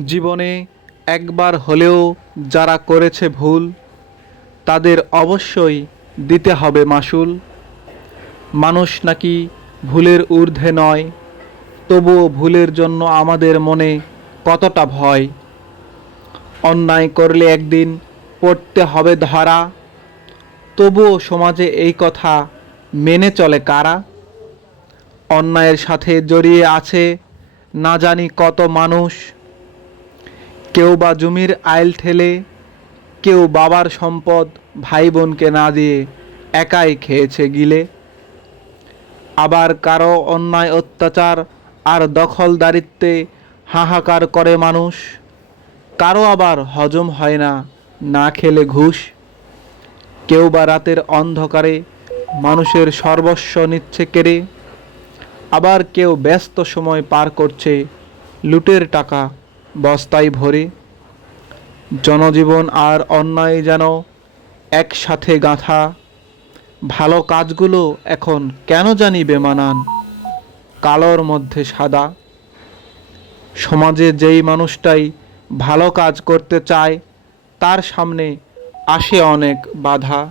জীবনে একবার হলেও যারা করেছে ভুল, তাদের অবশ্যই দিতে হবে মাসুল। মানুষ নাকি ভুলের ঊর্ধ্বে নয়, তবুও ভুলের জন্য আমাদের মনে কতটা ভয়। অন্যায় করলে একদিন পড়তে হবে ধরা, তবুও সমাজে এই কথা মেনে চলে কারা? অন্যায়ের সাথে জড়িয়ে আছে না জানি কত মানুষ কেউ বা জমির আইল ঠেলে, কেউ বাবার সম্পদ ভাই বোনকে না দিয়ে একাই খেয়েছে গিলে। আবার কারও অন্যায় অত্যাচার আর দখলদারিত্বে হাহাকার করে মানুষ। কারও আবার হজম হয় না না খেলে ঘুষ। কেউ বা রাতের অন্ধকারে মানুষের সর্বস্ব নিচ্ছে কেড়ে। আবার কেউ ব্যস্ত সময় পার করছে লুটের টাকা। বস্তায় ভরে জনজীবন আর অন্যায় যেন একসাথে গাঁথা। ভালো কাজগুলো এখন কেন জানি বেমানান, কালোর মধ্যে সাদা। সমাজে যেই মানুষটাই ভালো কাজ করতে চায়, তার সামনে আসে অনেক বাধা।